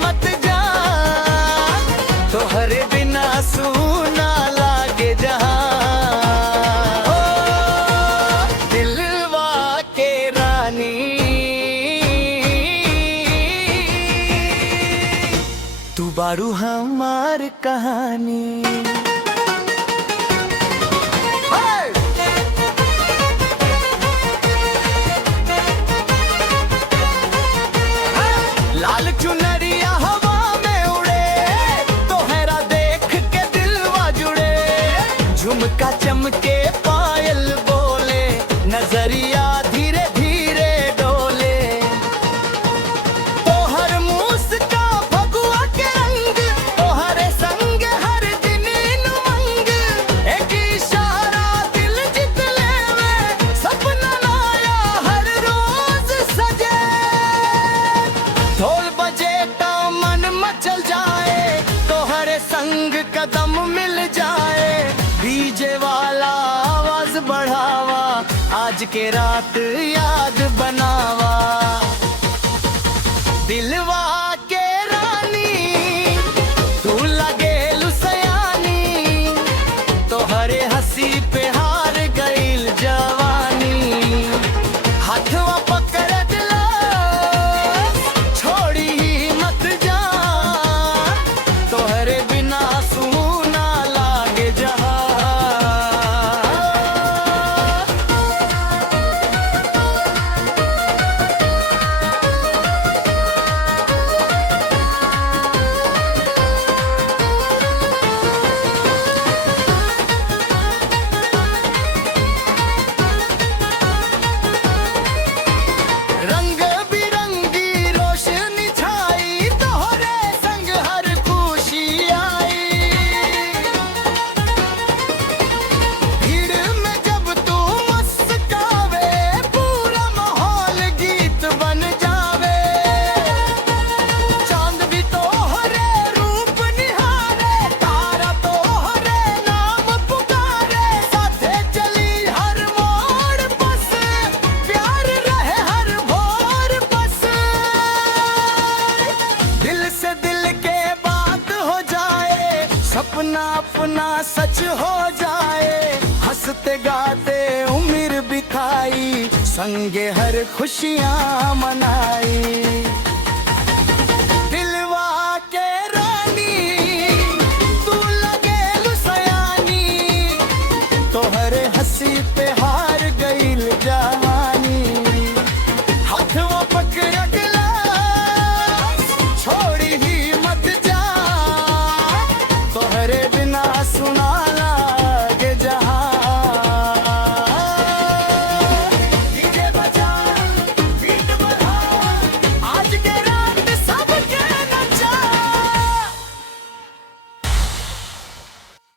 मत जा, तोहरे बिना सूना लागे जहां। ओ दिलवा के रानी, तू बारू हमार कहानी। लाल चुनरिया हवा में उड़े, तोहरा देख के दिलवा जुड़े। झुमका चमके पायल बोले, नजरिया धीरे धीरे डोले। तोहर मुस्का भगुआ के रंग, तोहरे संग हर दिन उमंग। एक इशारा दिल जीत लेवे, सपना लाया हर रोज सजे। ढोल बजे तो मन मचल जाए, तोहरे संग कदम मिल जाए। डीजे वाला आवाज बढ़ावा, आज के रात याद बनावा। दिलवा के रानी तू लगे लुसयानी, तोहरे हंसी पे हार गईल जवानी। हाथवा पकड़ दिला, छोड़ी ही मत जा, तोहरे बिना सूना लागे जहां। रंग बिरंगी रोशनी छाई, तोहरे संग हर खुशी आई। भीड़ में जब तू मुस्कावे, पूरा माहौल गीत बन जावे। चांद भी तोहरे रूप निहारे, तारा तोहरे नाम पुकारे। साथे चली हर मोड़ बस, प्यार रहे हर भोर बस। दिल से दिल के बात हो जाए, सपना अपना सच हो जाए। हंसते गाते उम्र बिताई, संगे हर खुशियां मनाई।